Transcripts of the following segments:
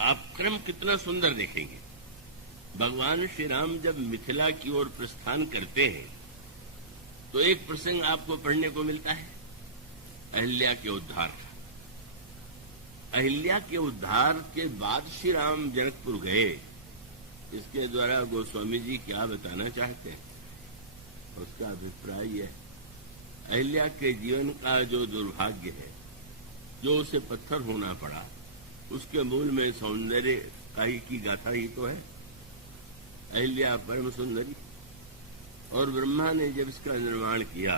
आप क्रम कितना सुंदर देखेंगे। भगवान श्री राम जब मिथिला की ओर प्रस्थान करते हैं तो एक प्रसंग आपको पढ़ने को मिलता है अहिल्या के उद्धार का। अहिल्या के उद्धार के बाद श्री राम जनकपुर गए, इसके द्वारा गोस्वामी जी क्या बताना चाहते हैं, उसका अभिप्राय यह है अहिल्या के जीवन का जो दुर्भाग्य है, जो उसे पत्थर होना पड़ा, उसके मूल में सौंदर्य की गाथा ही तो है। अहिल्या परम सुंदरी, और ब्रह्मा ने जब इसका निर्माण किया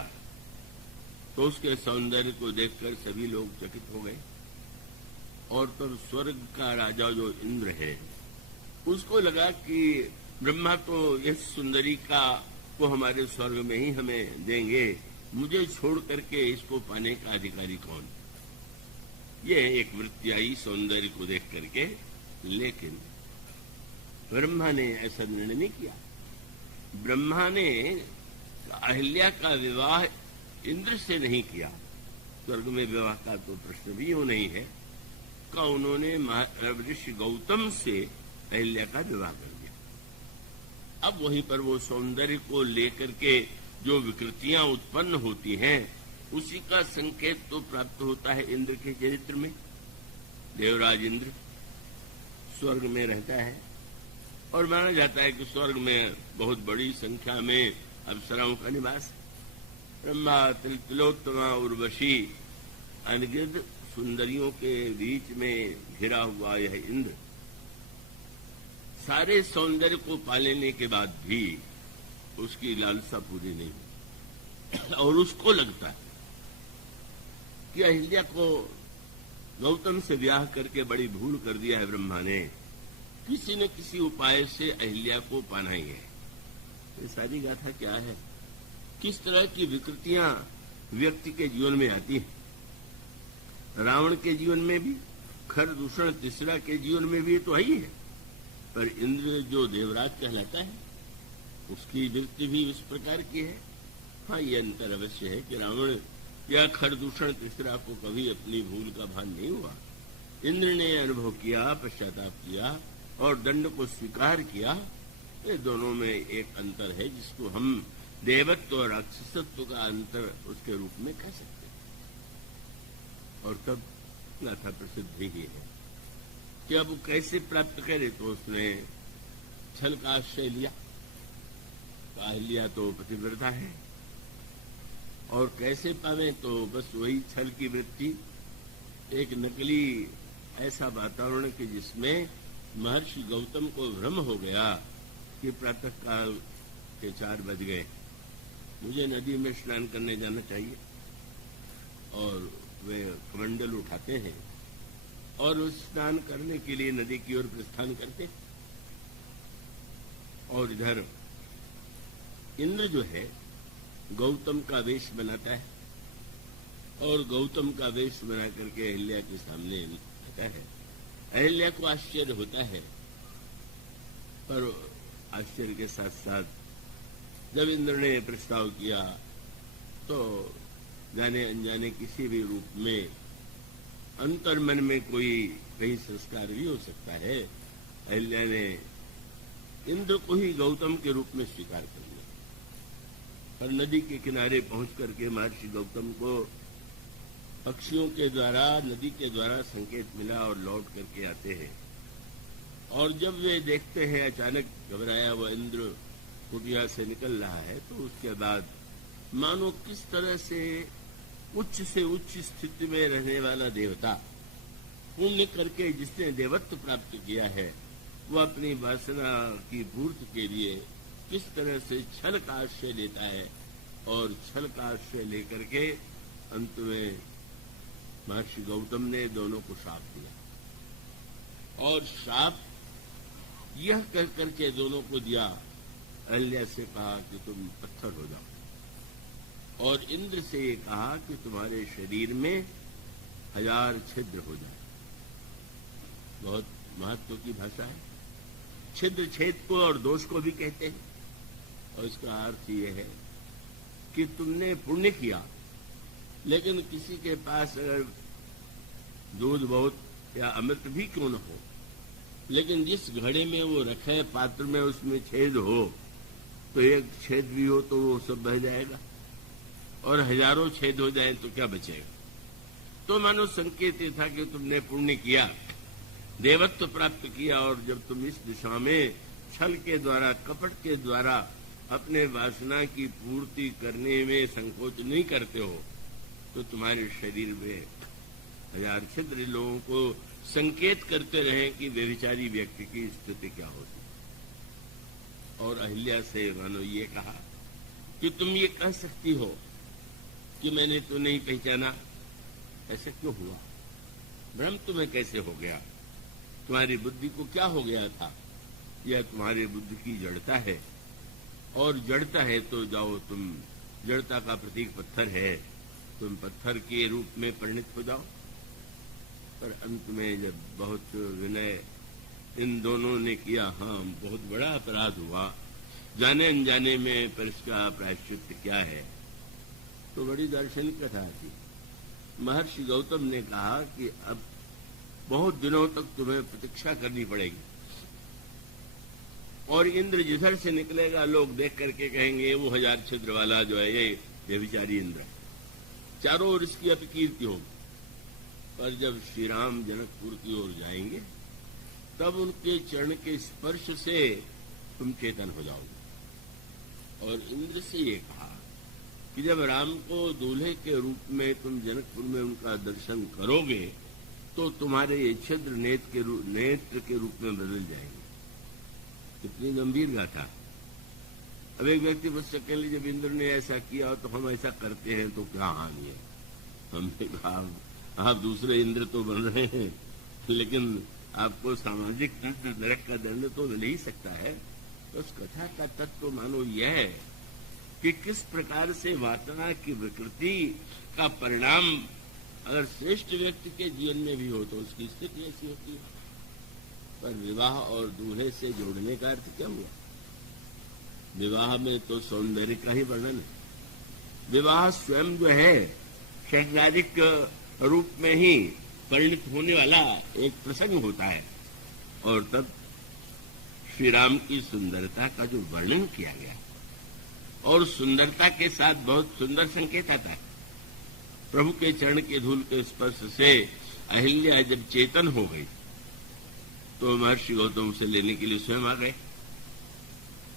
तो उसके सौंदर्य को देखकर सभी लोग चकित हो गए। और तब स्वर्ग का राजा जो इंद्र है उसको लगा कि ब्रह्मा तो इस सुंदरी का को हमारे स्वर्ग में ही हमें देंगे, मुझे छोड़ करके इसको पाने का अधिकारी कौन। ये एक वृत्ति आई सौंदर्य को देख करके, लेकिन ब्रह्मा ने ऐसा निर्णय नहीं किया। ब्रह्मा ने अहिल्या का विवाह इंद्र से नहीं किया, स्वर्ग में विवाह का तो प्रश्न भी यूं नहीं है, का उन्होंने ऋषि गौतम से अहिल्या का विवाह कर दिया। अब वहीं पर वो सौंदर्य को लेकर के जो विकृतियां उत्पन्न होती हैं उसी का संकेत तो प्राप्त होता है इंद्र के चरित्र में। देवराज इंद्र स्वर्ग में रहता है और माना जाता है कि स्वर्ग में बहुत बड़ी संख्या में अप्सराओं का निवास है। ब्रह्मा, तिलोत्तमा, उर्वशी, अनगिनत सुंदरियों के बीच में घिरा हुआ यह इंद्र सारे सौंदर्य को पा लेने के बाद भी उसकी लालसा पूरी नहीं हुई और उसको लगता है कि अहिल्या को गौतम से ब्याह करके बड़ी भूल कर दिया है ब्रह्मा ने, किसी न किसी उपाय से अहिल्या को पाना ही है। ये सारी गाथा क्या है, किस तरह की विकृतियां व्यक्ति के जीवन में आती हैं। रावण के जीवन में भी, खरदूषण तीसरा के जीवन में भी तो ही है, पर इंद्र जो देवराज कहलाता है उसकी वृत्ति भी इस प्रकार की है। हाँ, ये अंतर अवश्य है कि रावण या खरदूषण तीसरा को कभी अपनी भूल का भान नहीं हुआ। इंद्र ने अनुभव किया, पश्चाताप किया और दंड को स्वीकार किया। ये दोनों में एक अंतर है जिसको हम देवत्व और राक्षसत्व का अंतर उसके रूप में कह सकते हैं। और तब गाथा प्रसिद्ध ही है कि अब कैसे प्राप्त करे, तो उसने छल का आश्रय लिया। अहिल्या तो पतिव्रता है और कैसे पावे, तो बस वही छल की वृत्ति, एक नकली ऐसा वातावरण कि जिसमें महर्षि गौतम को भ्रम हो गया कि प्रातः काल के 4 बज गए, मुझे नदी में स्नान करने जाना चाहिए। और वे कमंडल उठाते हैं और उस स्नान करने के लिए नदी की ओर प्रस्थान करते हैं। और इधर इंद्र जो है गौतम का वेश बनाता है और गौतम का वेश बना करके अहिल्या के सामने आता है। अहिल्या को आश्चर्य होता है, पर आश्चर्य के साथ साथ जब इंद्र ने प्रस्ताव किया तो जाने अनजाने किसी भी रूप में अंतर मन में कोई कहीं संस्कार भी हो सकता है। अहिल्या ने इंद्र को ही गौतम के रूप में स्वीकार कर लिया और नदी के किनारे पहुंच करके महर्षि गौतम को पक्षियों के द्वारा, नदी के द्वारा संकेत मिला और लौट करके आते हैं। और जब वे देखते हैं अचानक घबराया हुआ इंद्र कुटिया से निकल रहा है, तो उसके बाद मानो किस तरह से उच्च स्थिति में रहने वाला देवता, पुण्य करके जिसने देवत्व प्राप्त किया है, वो अपनी वासना की पूर्ति के लिए किस तरह से छल का आश्रय लेता है और छल का आश्रय लेकर के अंत में महर्षि गौतम ने दोनों को श्राप दिया। और श्राप यह कह करके दोनों को दिया, अहिल्या से कहा कि तुम पत्थर हो जाओ और इंद्र से ये कहा कि तुम्हारे शरीर में 1000 छिद्र हो जाए। बहुत महत्व की भाषा है। छिद्र छेद को और दोष को भी कहते हैं और इसका अर्थ ये है कि तुमने पुण्य किया, लेकिन किसी के पास अगर दूध बहुत या अमृत भी क्यों न हो, लेकिन जिस घड़े में वो रखे पात्र में उसमें छेद हो, तो एक छेद भी हो तो वो सब बह जाएगा, और हजारों छेद हो जाए तो क्या बचेगा। तो मानो संकेत ये था कि तुमने पुण्य किया, देवत्व प्राप्त किया, और जब तुम इस दिशा में छल के द्वारा, कपट के द्वारा अपने वासना की पूर्ति करने में संकोच नहीं करते हो, तो तुम्हारे शरीर में हजार छिद्र लोगों को संकेत करते रहे कि व्यभिचारी व्यक्ति की स्थिति क्या होती। और अहिल्या से मानो ये कहा कि तुम ये कह सकती हो कि मैंने तो नहीं पहचाना, ऐसे क्यों हुआ? भ्रम तुम्हें कैसे हो गया? तुम्हारी बुद्धि को क्या हो गया था? यह तुम्हारी बुद्धि की जड़ता है, और जड़ता है तो जाओ, तुम जड़ता का प्रतीक पत्थर है, तुम पत्थर के रूप में परिणित हो जाओ। पर अंत में जब बहुत विनय इन दोनों ने किया, हाँ बहुत बड़ा अपराध हुआ, जाने अनजाने में, पर इसका प्रायश्चित क्या है, तो बड़ी दार्शनिक कथा थी। महर्षि गौतम ने कहा कि अब बहुत दिनों तक तुम्हें प्रतीक्षा करनी पड़ेगी, और इंद्र जिधर से निकलेगा लोग देख करके कहेंगे वो हजार छिद्र वाला जो है ये व्यभिचारी इंद्र, चारों ओर इसकी अपकीर्ति होगी। पर जब श्री राम जनकपुर की ओर जाएंगे तब उनके चरण के स्पर्श से तुम चेतन हो जाओगे। और इंद्र से ये कहा कि जब राम को दूल्हे के रूप में तुम जनकपुर में उनका दर्शन करोगे तो तुम्हारे ये छिद्र नेत्र के रूप में बदल जाएंगे। कितनी गंभीर गाथा। अब एक व्यक्ति पूछ सकेंगे जब इंद्र ने ऐसा किया तो हम ऐसा करते हैं तो क्या हानि है? हमने कहा आप दूसरे इंद्र तो बन रहे हैं, लेकिन आपको सामाजिक दंड, नरक का दंड तो मिल ही सकता है। तो उस कथा का तत्व मानो यह है कि किस प्रकार से वासना की विकृति का परिणाम अगर श्रेष्ठ व्यक्ति के जीवन में भी हो तो उसकी स्थिति ऐसी होती है। पर विवाह और दूल्हे से जोड़ने का अर्थ क्या हुआ? विवाह में तो सौंदर्य का ही वर्णन है। विवाह स्वयं जो है शैंगारिक रूप में ही परिणित होने वाला एक प्रसंग होता है, और तब श्री राम की सुंदरता का जो वर्णन किया गया, और सुंदरता के साथ बहुत सुंदर संकेत आता है। प्रभु के चरण के धूल के स्पर्श से अहिल्या जब चेतन हो गई तो महर्षि गौतम उसे लेने के लिए स्वयं आ गए।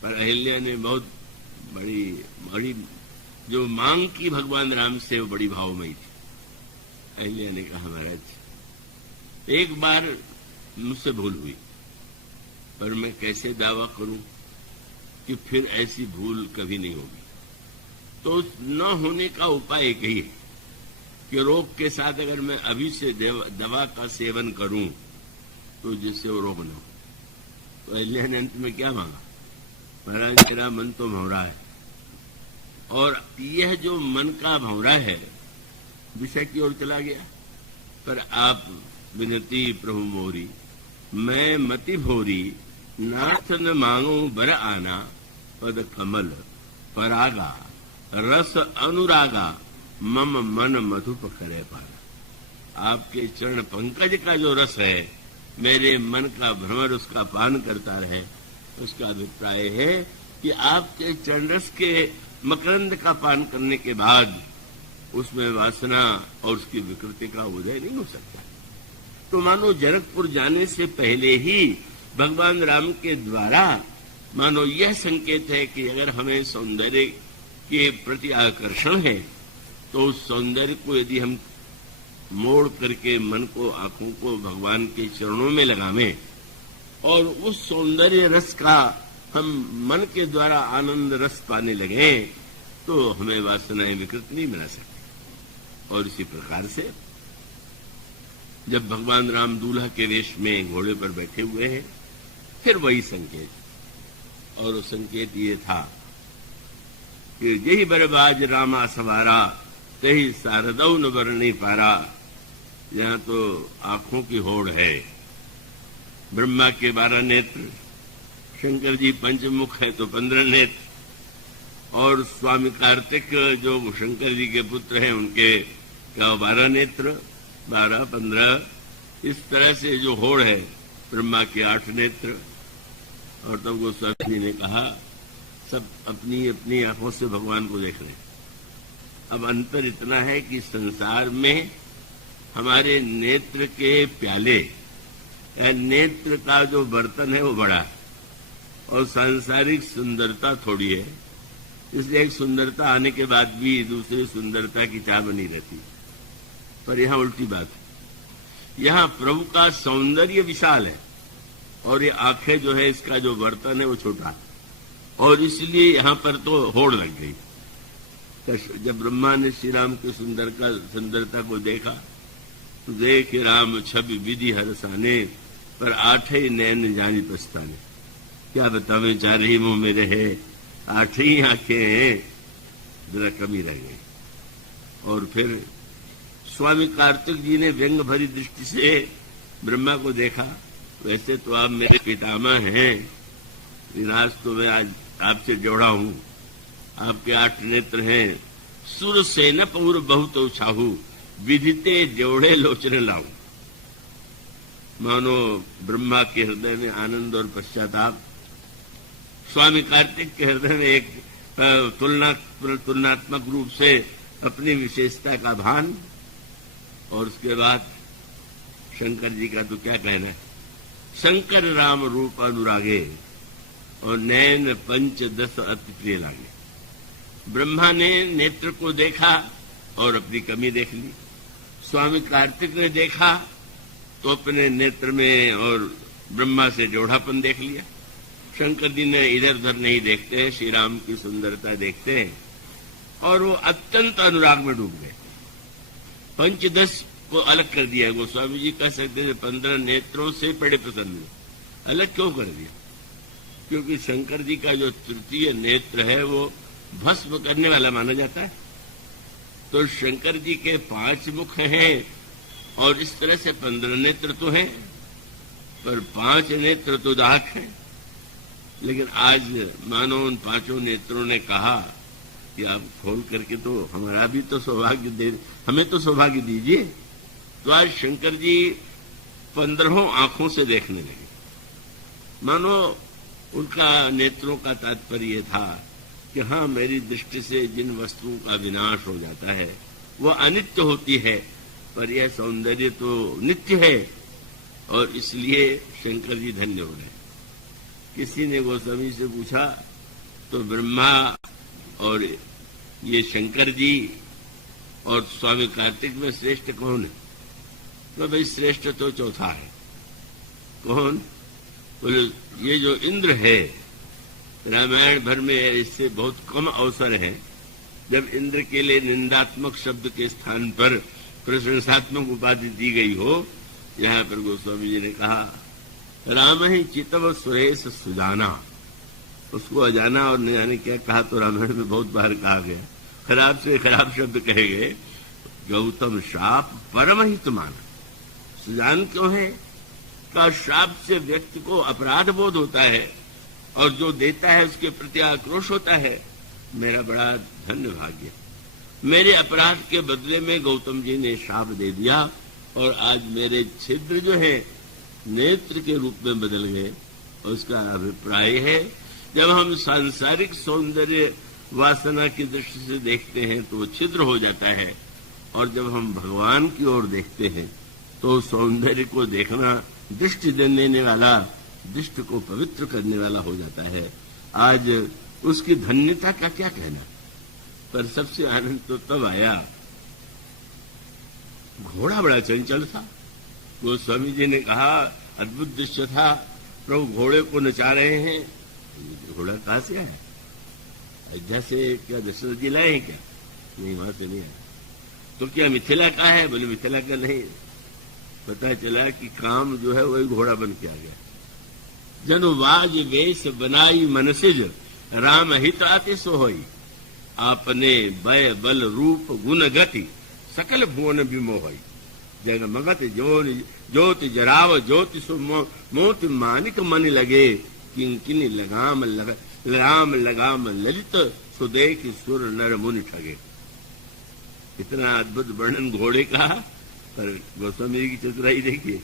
पर अहिल्या ने बहुत बड़ी जो मांग की भगवान राम से वो बड़ी भावमयी थी। अहिल्या ने कहा महाराज एक बार मुझसे भूल हुई, पर मैं कैसे दावा करूं कि फिर ऐसी भूल कभी नहीं होगी। तो न होने का उपाय एक ही है कि रोग के साथ अगर मैं अभी से दवा का सेवन करूं तो जिससे वो रोग न हो। तो अहिल्या ने अंत में क्या मांगा? महाराज मेरा मन तो भंवरा है, और यह जो मन का भंवरा है विषय की ओर चला गया। पर आप विनती प्रभु मोरी, मैं मति भोरी, नाथ न मांगो बर आना, पद कमल परागा रस अनुरागा, मम मन मधुप करे पाना। आपके चरण पंकज का जो रस है मेरे मन का भ्रमर उसका पान करता रहे। उसका अभिप्राय है कि आपके चरण रस के मकरंद का पान करने के बाद उसमें वासना और उसकी विकृति का उदय नहीं हो सकता। तो मानो जनकपुर जाने से पहले ही भगवान राम के द्वारा मानो यह संकेत है कि अगर हमें सौंदर्य के प्रति आकर्षण है तो उस सौंदर्य को यदि हम मोड़ करके मन को, आंखों को भगवान के चरणों में लगावें और उस सौंदर्य रस का हम मन के द्वारा आनंद रस पाने लगे तो हमें वासनाएं विकृत नहीं मिला सकती। और इसी प्रकार से जब भगवान राम दूल्हा के वेश में घोड़े पर बैठे हुए हैं फिर वही संकेत, और वो संकेत ये था कि यही बरबाज रामा सवारा तही सारदौ न वर्णी पारा। यहाँ तो आंखों की होड़ है, ब्रह्मा के 12 नेत्र, शंकर जी पंचमुख है तो 15 नेत्र, और स्वामी कार्तिक जो शंकर जी के पुत्र हैं उनके क्या 12 नेत्र, 12, 15, इस तरह से जो होड़ है ब्रह्मा के 8 नेत्र। और तब गोस्वामी जी ने कहा सब अपनी अपनी आंखों से भगवान को देख रहे हैं। अब अंतर इतना है कि संसार में हमारे नेत्र के प्याले, नेत्र का जो बर्तन है वो बड़ा है और सांसारिक सुंदरता थोड़ी है, इसलिए एक सुंदरता आने के बाद भी दूसरी सुंदरता की चाह बनी रहती। पर यहाँ उल्टी बात है, यहाँ प्रभु का सौंदर्य विशाल है और ये आंखें जो है, इसका जो बर्तन है वो छोटा है, और इसलिए यहाँ पर तो होड़ लग गई। जब ब्रह्मा ने श्री राम की सुंदरता को देखा तो देख राम छवि विधि हरसाने, पर 8 नैन जानी पछताने। क्या बतावे 4 ही मुंह मेरे है, 8 ही आंखें हैं, जरा कमी रह गई। और फिर स्वामी कार्तिक जी ने व्यंग भरी दृष्टि से ब्रह्मा को देखा। वैसे तो आप मेरे पितामह हैं, विनाश तो मैं आज आपसे जोड़ा हूं। आपके 8 नेत्र हैं, सुर सेन पौर बहुत उछाहू, विधिते जोड़े लोचने लाऊं। मानो ब्रह्मा के हृदय में आनंद और पश्चाताप, स्वामी कार्तिक के हृदय में एक तुलनात्मक रूप से अपनी विशेषता का भान। और उसके बाद शंकर जी का तो क्या कहना है, शंकर राम रूप अनुरागे और नैन 5 10 अति प्रिय लागे। ब्रह्मा ने नेत्र को देखा और अपनी कमी देख ली, स्वामी कार्तिक ने देखा तो अपने नेत्र में और ब्रह्मा से जोड़ापन देख लिया। शंकर जी ने इधर उधर नहीं देखते हैं, श्री राम की सुंदरता देखते हैं और वो अत्यंत अनुराग में डूब गए। 5 10 को अलग कर दिया। गोस्वामी जी कह सकते थे 15 नेत्रों से बड़े प्रसन्न, अलग क्यों कर दिया? क्योंकि शंकर जी का जो तृतीय नेत्र है वो भस्म करने वाला माना जाता है। तो शंकर जी के 5 मुख हैं और इस तरह से 15 नेत्र तो हैं, पर 5 नेत्र तो दाहक हैं। लेकिन आज मानो उन 5 नेत्रों ने कहा कि आप खोल करके तो हमारा भी तो सौभाग्य दे, हमें तो सौभाग्य दीजिए। तो आज शंकर जी 15 आंखों से देखने लगे। मानो उनका नेत्रों का तात्पर्य था कि हाँ, मेरी दृष्टि से जिन वस्तुओं का विनाश हो जाता है वो अनित्य होती है, पर यह सौंदर्य तो नित्य है और इसलिए शंकर जी धन्य हो गए। किसी ने गोस्वामी से पूछा तो ब्रह्मा और ये शंकर जी और स्वामी कार्तिक में श्रेष्ठ कौन है? तो भाई श्रेष्ठ तो चौथा है। कौन? बोले ये जो इंद्र है, रामायण भर में इससे बहुत कम अवसर है जब इंद्र के लिए निंदात्मक शब्द के स्थान पर प्रशंसात्मक उपाधि दी गई हो। यहाँ पर गोस्वामी जी ने कहा राम ही चितव सुरेश सुजाना, उसको अजाना और न जाने क्या कहा, तो रामायण में बहुत बार कहा गया। खराब से खराब शब्द कहे गए। गौतम शाप परम हित माना। सुजान क्यों है? का शाप से व्यक्ति को अपराध बोध होता है और जो देता है उसके प्रति आक्रोश होता है। मेरा बड़ा धन्य भाग्य, मेरे अपराध के बदले में गौतम जी ने शाप दे दिया और आज मेरे छिद्र जो है नेत्र के रूप में बदल गए। और उसका अभिप्राय है जब हम सांसारिक सौंदर्य वासना की दृष्टि से देखते हैं तो वो छिद्र हो जाता है, और जब हम भगवान की ओर देखते हैं तो सौंदर्य को देखना दृष्टि देने वाला, दृष्टि को पवित्र करने वाला हो जाता है। आज उसकी धन्यता का क्या कहना, पर सबसे आनंद तो तब आया, घोड़ा बड़ा चंचल था। गोस्वामी जी ने कहा अद्भुत दृश्य था, प्रभु घोड़े को नचा रहे हैं। घोड़ा कहां से आया? अयोध्या से क्या दशरथ जी लाए हैं क्या? नहीं, वहां से नहीं आया। तो क्या मिथिला का है? बोले मिथिला का नहीं। पता चला कि काम जो है वही घोड़ा बन के आ गया। जनुवाज वेश बनाई मनसिज, राम हित अति सोहई, आपने बय बल रूप गुण गति, सकल भुवन विमोहई, जगमगत ज्योति जराव ज्योति मोति मानिक मन लगे, किंकिनी लगाम लगाम ललित, सुदेख सुर नर मुनि ठगे। इतना अद्भुत वर्णन घोड़े का, पर गोस्वामी जी की चतुराई देखिए।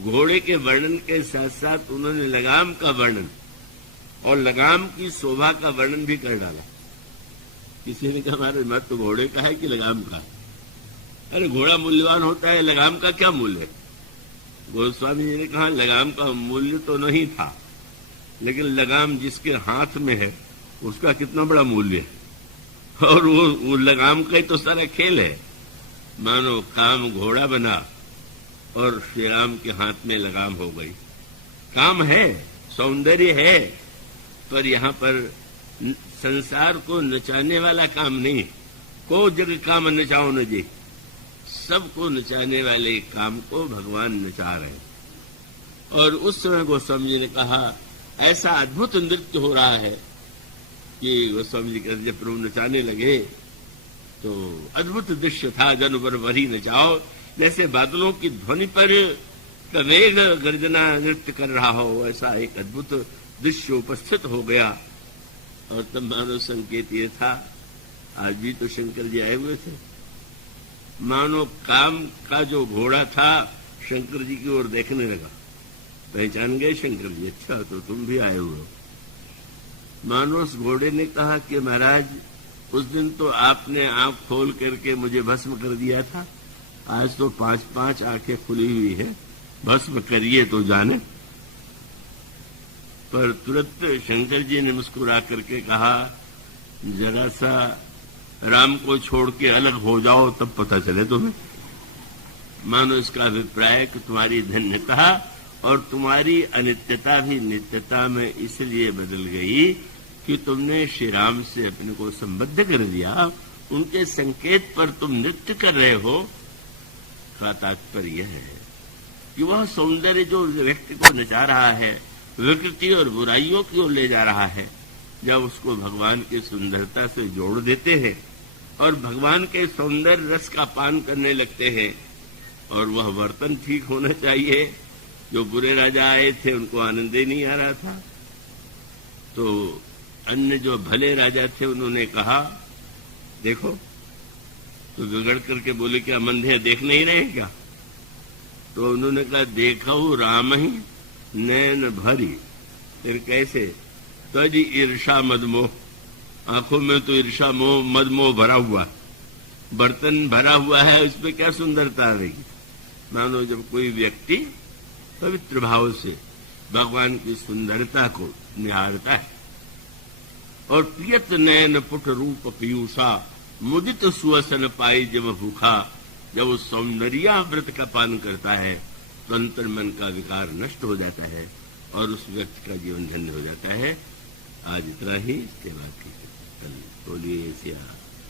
घोड़े के वर्णन के साथ साथ उन्होंने लगाम का वर्णन और लगाम की शोभा का वर्णन भी कर डाला। किसी ने कहा हमारे मत तो घोड़े का है कि लगाम का? अरे घोड़ा मूल्यवान होता है, लगाम का क्या मूल्य है? गोस्वामी जी ने कहा लगाम का मूल्य तो नहीं था, लेकिन लगाम जिसके हाथ में है उसका कितना बड़ा मूल्य है। और वो लगाम का ही तो सारा खेल है। मानो काम घोड़ा बना और श्री राम के हाथ में लगाम हो गई। काम है, सौंदर्य है, पर यहाँ पर संसार को नचाने वाला काम नहीं। को जग काम नचाओ न जी, सबको नचाने वाले काम को भगवान नचा रहे हैं। और उस समय गोस्वामी जी ने कहा ऐसा अद्भुत नृत्य हो रहा है कि गोस्वामी जी कहते जब प्रभु नचाने लगे तो अद्भुत दृश्य था। जन पर वरी नचाओ, जैसे बादलों की ध्वनि पर कवेग गर्जना नृत्य कर रहा हो, ऐसा एक अद्भुत दृश्य उपस्थित हो गया। और तब मानो संकेत ये था, आज भी तो शंकर जी आए हुए थे। मानो काम का जो घोड़ा था शंकर जी की ओर देखने लगा। पहचान गए शंकर जी, अच्छा तो तुम भी आए हुए हो। मानो उस घोड़े ने कहा कि महाराज उस दिन तो आपने आंख खोल करके मुझे भस्म कर दिया था, आज तो 5-5 आंखें खुली हुई है, भस्म करिए तो जाने। पर तुरंत शंकर जी ने मुस्कुरा करके कहा जरा सा राम को छोड़ के अलग हो जाओ तब पता चले तुम्हें। मानो इसका अभिप्राय कि तुम्हारी धन्यता और तुम्हारी अनित्यता भी नित्यता में इसलिए बदल गई कि तुमने श्री राम से अपने को संबद्ध कर दिया, उनके संकेत पर तुम नृत्य कर रहे हो। का तात्पर्य यह है कि वह सौंदर्य जो व्यक्ति को नचा रहा है, विकृति और बुराइयों की ओर ले जा रहा है, जब उसको भगवान की सुंदरता से जोड़ देते हैं और भगवान के सौंदर्य रस का पान करने लगते हैं, और वह वर्तन ठीक होना चाहिए। जो बुरे राजा आए थे उनको आनंद ही नहीं आ रहा था, तो अन्य जो भले राजा थे उन्होंने कहा देखो, तो बिगड़ करके बोले क्या मंधे देख नहीं रहे क्या? तो उन्होंने कहा देखा हूं राम ही नैन भरी। फिर कैसे? तजी ईर्षा मदमोह, आंखों में तो ईर्षा मोह मदमोह भरा हुआ, बर्तन भरा हुआ है, उसमें क्या सुंदरता आ रही। मानो जब कोई व्यक्ति पवित्र भाव से भगवान की सुंदरता को निहारता है और प्रियत नयन पुट रूप पीयूषा मुदित सुअसन पाई जब भूखा, जब वो सौंदर्याव्रत का पान करता है तो अंतर मन का विकार नष्ट हो जाता है और उस व्यक्ति का जीवन धन्य हो जाता है। आज इतना ही, इसके बाद कल बोलिए सिया।